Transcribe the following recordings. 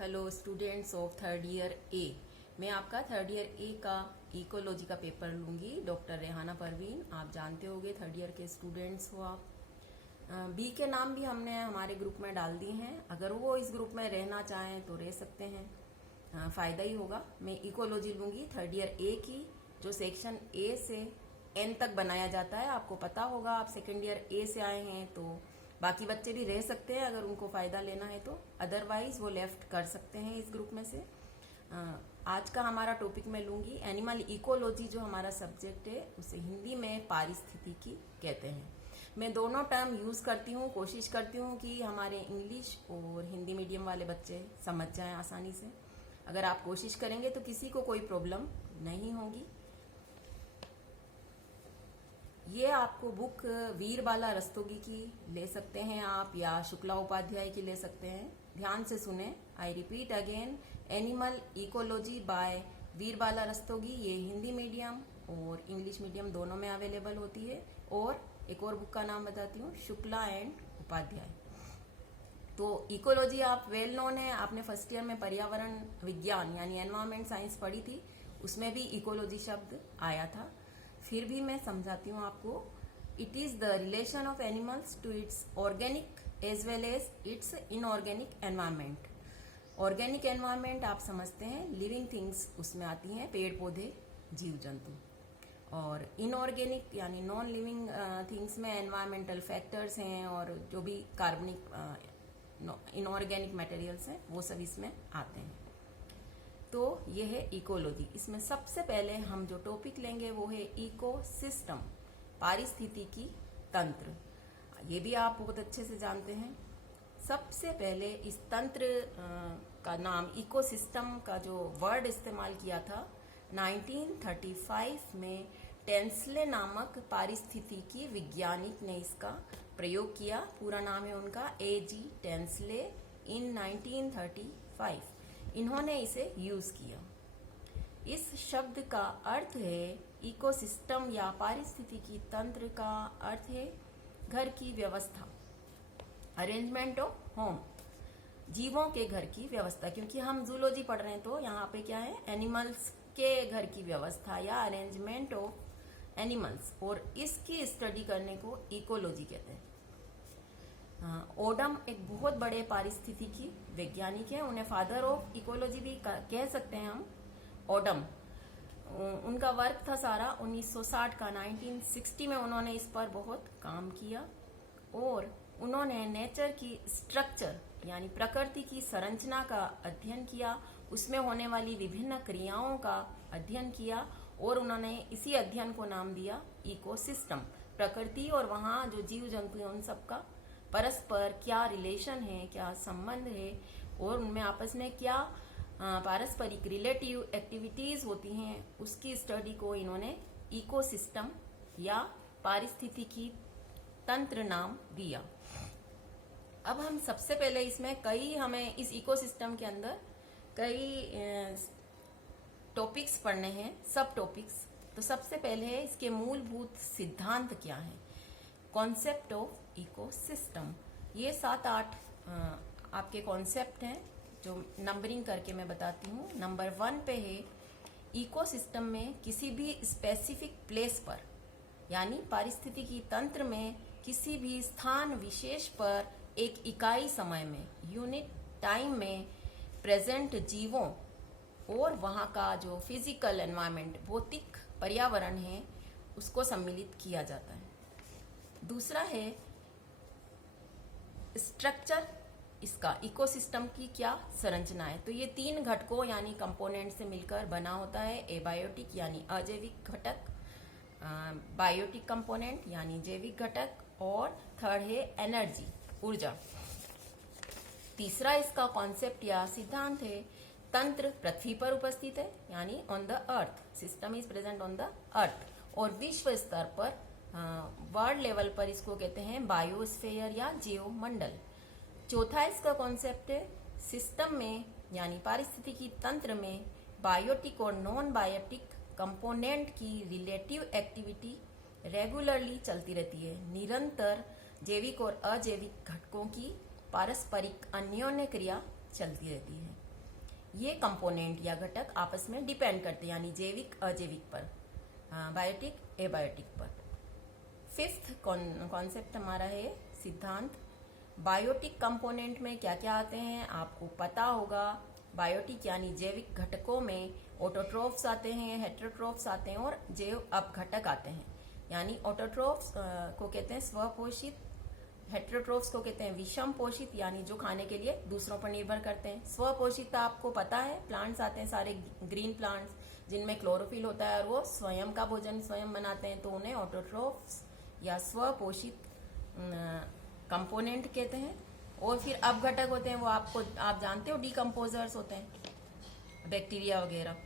Hello students of third year A. मैं आपका third year ए का इकोलॉजी का पेपर लूँगी। डॉक्टर रेहाना परवीन, आप जानते होंगे थर्ड ईयर के स्टूडेंट्स हो आप। बी के नाम भी हमने हमारे ग्रुप में डाल दिए हैं, अगर वो इस ग्रुप में रहना चाहें तो रह सकते हैं, फ़ायदा ही होगा। मैं इकोलॉजी लूँगी थर्ड ईयर ए की, जो सेक्शन ए से एन तक बनाया जाता है। आपको पता होगा, आप सेकेंड ईयर ए से आए हैं तो बाकी बच्चे भी रह सकते हैं अगर उनको फ़ायदा लेना है तो, अदरवाइज वो लेफ्ट कर सकते हैं इस ग्रुप में से। आज का हमारा टॉपिक मैं लूँगी एनिमल इकोलॉजी, जो हमारा सब्जेक्ट है उसे हिंदी में पारिस्थितिकी कहते हैं। मैं दोनों टर्म यूज़ करती हूँ, कोशिश करती हूँ कि हमारे इंग्लिश और हिंदी मीडियम वाले बच्चे समझ जाएं आसानी से। अगर आप कोशिश करेंगे तो किसी को कोई प्रॉब्लम नहीं होगी। ये आपको बुक वीरबाला रस्तोगी की ले सकते हैं आप, या शुक्ला उपाध्याय की ले सकते हैं। ध्यान से सुने, I repeat again, animal ecology by Veerbala Rastogi. ये हिंदी मीडियम और इंग्लिश मीडियम दोनों में अवेलेबल होती है। और एक और बुक का नाम बताती हूँ, शुक्ला एंड उपाध्याय। तो इकोलॉजी आप वेल नोन है, आपने फर्स्ट ईयर में पर्यावरण विज्ञान यानी एनवायरमेंट साइंस पढ़ी थी, उसमें भी इकोलॉजी शब्द आया था। फिर भी मैं समझाती हूँ आपको। It is the relation of animals to its organic as well as its inorganic environment. Organic environment आप समझते हैं, लिविंग थिंग्स उसमें आती हैं, पेड़ पौधे जीव जंतु। और इनऑर्गेनिक यानी नॉन लिविंग थिंग्स में एनवायरमेंटल फैक्टर्स हैं, और जो भी कार्बनिक इनऑर्गेनिक मटेरियल्स हैं वो सब इसमें आते हैं। तो ये है इकोलॉजी। इसमें सबसे पहले हम जो टॉपिक लेंगे वो है इकोसिस्टम, पारिस्थितिकी तंत्र। ये भी आप बहुत अच्छे से जानते हैं। सबसे पहले इस तंत्र का नाम, इकोसिस्टम का जो वर्ड इस्तेमाल किया था 1935 में टेंसले नामक पारिस्थितिकी वैज्ञानिक ने इसका प्रयोग किया। पूरा नाम है उनका A.G. टेंसले। इन 1935 इन्होंने इसे यूज किया। इस शब्द का अर्थ है इकोसिस्टम या पारिस्थितिकी तंत्र का अर्थ है घर की व्यवस्था, अरेंजमेंट ऑफ होम, जीवों के घर की व्यवस्था। क्योंकि हम जूलॉजी पढ़ रहे हैं तो यहाँ पे क्या है, एनिमल्स के घर की व्यवस्था या अरेंजमेंट ऑफ एनिमल्स, और इसकी स्टडी करने को इकोलॉजी कहते हैं। ओडम एक बहुत बड़े पारिस्थितिकी वैज्ञानिक हैं, उन्हें फादर ऑफ इकोलॉजी भी कह सकते हैं हम। ओडम, उनका वर्क था सारा 1960 का, 1960 में उन्होंने इस पर बहुत काम किया। और उन्होंने नेचर की स्ट्रक्चर यानी प्रकृति की संरचना का अध्ययन किया, उसमें होने वाली विभिन्न क्रियाओं का अध्ययन किया, और उन्होंने इसी अध्ययन को नाम दिया इकोसिस्टम। प्रकृति और वहाँ जो जीव जंतु हैं उन सब का परस्पर क्या रिलेशन है, क्या संबंध है, और उनमें आपस में क्या पारस्परिक रिलेटिव एक्टिविटीज होती हैं, उसकी स्टडी को इन्होंने इकोसिस्टम या पारिस्थितिकी तंत्र नाम दिया। अब हम सबसे पहले इसमें हमें इस इकोसिस्टम के अंदर कई टॉपिक्स पढ़ने हैं, सब टॉपिक्स। तो सबसे पहले है इसके मूलभूत सिद्धांत क्या है, कॉन्सेप्ट ऑफ इकोसिस्टम। ये 7-8 आपके कॉन्सेप्ट हैं जो नंबरिंग करके मैं बताती हूँ। नंबर 1 पे है, इकोसिस्टम में किसी भी स्पेसिफिक प्लेस पर यानी पारिस्थितिकी तंत्र में किसी भी स्थान विशेष पर एक इकाई समय में, यूनिट टाइम में प्रेजेंट जीवों और वहाँ का जो फिजिकल एनवायरनमेंट, भौतिक पर्यावरण है, उसको सम्मिलित किया जाता है। दूसरा है स्ट्रक्चर, इसका इकोसिस्टम की क्या संरचना है। तो ये 3 घटकों यानी कंपोनेंट से मिलकर बना होता है। एबायोटिक यानी अजैविक घटक, बायोटिक कंपोनेंट यानी जैविक घटक, और थर्ड है एनर्जी, ऊर्जा। तीसरा इसका कॉन्सेप्ट या सिद्धांत है, तंत्र पृथ्वी पर उपस्थित है यानी on the earth, system is present on the earth, और विश्व स्तर पर वर्ल्ड लेवल पर इसको कहते हैं बायोस्फीयर या जीवमंडल। चौथा इसका कॉन्सेप्ट है, सिस्टम में यानी पारिस्थितिकी तंत्र में बायोटिक और नॉन बायोटिक कंपोनेंट की रिलेटिव एक्टिविटी रेगुलरली चलती रहती है। निरंतर जैविक और अजैविक घटकों की पारस्परिक अन्योन्य क्रिया चलती रहती है। ये कंपोनेंट या घटक आपस में डिपेंड करते हैं, यानी जैविक अजैविक पर, बायोटिक एबायोटिक पर। फिफ्थ कॉन्सेप्ट हमारा है सिद्धांत। बायोटिक कंपोनेंट में क्या क्या आते हैं आपको पता होगा। बायोटिक यानी जैविक घटकों में ऑटोट्रोफ्स आते हैं, हेटेरोट्रोफ्स आते हैं और जैव अपघटक आते हैं। यानी ऑटोट्रोफ्स को कहते हैं स्वपोषित, हेटेरोट्रोफ्स को कहते हैं विषम पोषित, यानी जो खाने के लिए दूसरों पर निर्भर करते हैं। स्वपोषित आपको पता है, प्लांट्स आते हैं सारे ग्रीन प्लांट्स जिनमें क्लोरोफिल होता है और वो स्वयं का भोजन स्वयं बनाते हैं, तो उन्हें ऑटोट्रोफ्स या स्वपोषित कंपोनेंट कहते हैं। और फिर अपघटक होते हैं, वो आप जानते हो डिकम्पोजर्स होते हैं, बैक्टीरिया वगैरह।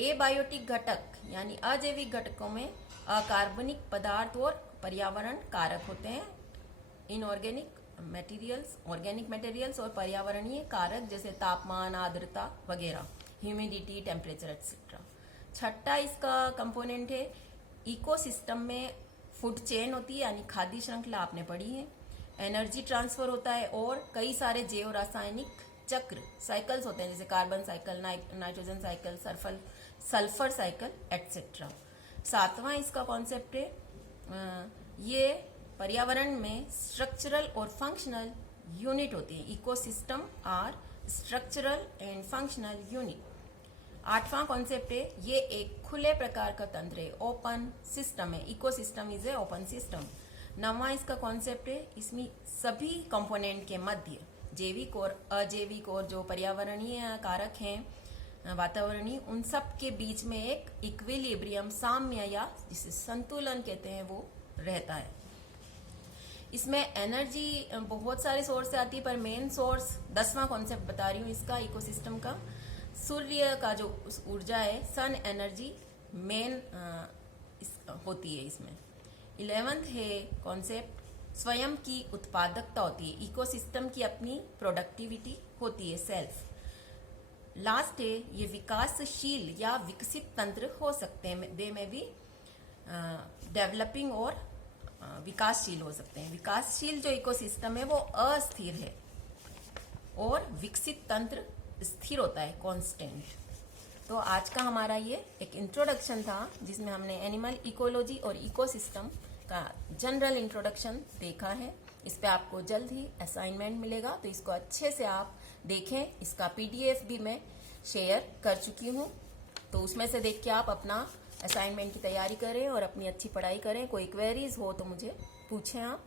एबायोटिक घटक यानी अजैविक घटकों में अकार्बनिक पदार्थ और पर्यावरण कारक होते हैं। इनऑर्गेनिक मटेरियल्स, ऑर्गेनिक मटेरियल्स और पर्यावरणीय कारक जैसे तापमान, आर्द्रता वगैरह, ह्यूमिडिटी, टेम्परेचर एक्सेट्रा। छठा इसका कंपोनेंट है इकोसिस्टम में फूड चेन होती है, यानी खाद्य श्रृंखला आपने पढ़ी है। एनर्जी ट्रांसफर होता है और कई सारे जैव रासायनिक चक्र साइकिल्स होते हैं, जैसे carbon cycle, nitrogen cycle, sulphur cycle etcetera. सातवां इसका कॉन्सेप्ट है ये पर्यावरण में स्ट्रक्चरल और फंक्शनल यूनिट होती है। Ecosystem are structural and functional unit. आठवां कॉन्सेप्ट है ये एक खुले प्रकार का तंत्र है, ओपन सिस्टम है। Ecosystem is a open system. नौवां इसका कॉन्सेप्ट है इसमें सभी कंपोनेंट के मध्य जैविक और अजैविक और जो पर्यावरणीय कारक हैं वातावरणीय, उन सब के बीच में एक इक्विलिब्रियम, साम्य या जिसे संतुलन कहते हैं, वो रहता है। इसमें एनर्जी बहुत सारे सोर्स से आती है, पर मेन सोर्स 10वां कॉन्सेप्ट बता रही हूँ इसका इकोसिस्टम का। सूर्य का जो ऊर्जा है, सन एनर्जी मेन होती है इसमें। 11th है कॉन्सेप्ट स्वयं की उत्पादकता होती है। इकोसिस्टम की अपनी प्रोडक्टिविटी होती है, सेल्फ। लास्ट है ये विकासशील या विकसित तंत्र हो सकते हैं, दे में भी डेवलपिंग और विकासशील हो सकते हैं। विकासशील जो इकोसिस्टम है वो अस्थिर है और विकसित तंत्र स्थिर होता है, कांस्टेंट। तो आज का हमारा ये एक इंट्रोडक्शन था जिसमें हमने एनिमल इकोलॉजी और इकोसिस्टम का जनरल इंट्रोडक्शन देखा है। इस पे आपको जल्द ही असाइनमेंट मिलेगा, तो इसको अच्छे से आप देखें। इसका पीडीएफ भी मैं शेयर कर चुकी हूँ, तो उसमें से देख के आप अपना असाइनमेंट की तैयारी करें और अपनी अच्छी पढ़ाई करें। कोई क्वेरीज हो तो मुझे पूछें आप।